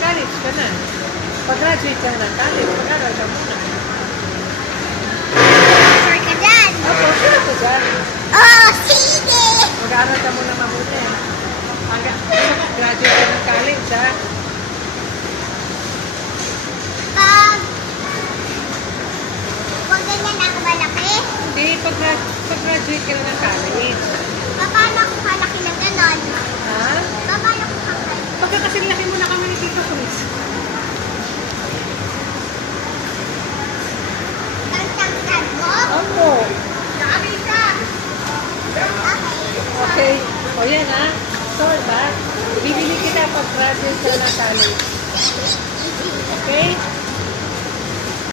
mag-college ka na. Pag-graduate ka na ng college, mag-aral ka muna. Sure ka dyan? Opo, sure ako dyan. Oh, sige! Mag-aaral ka muna mabuti. Graduate ka ng college, ha? Pag ganyan ako malaki, Hindi, pag-graduate ka na ng college. paano ako kalaki na ganon? Ha? Paano ako kalaki? Pagka kasing laki mo na kami ni Tito Chris. Tangtang mo? Opo. Sabi ka! Okay. O yan, ha? So, ba? Bibili kita pag-graduate ka na ng college. Okay?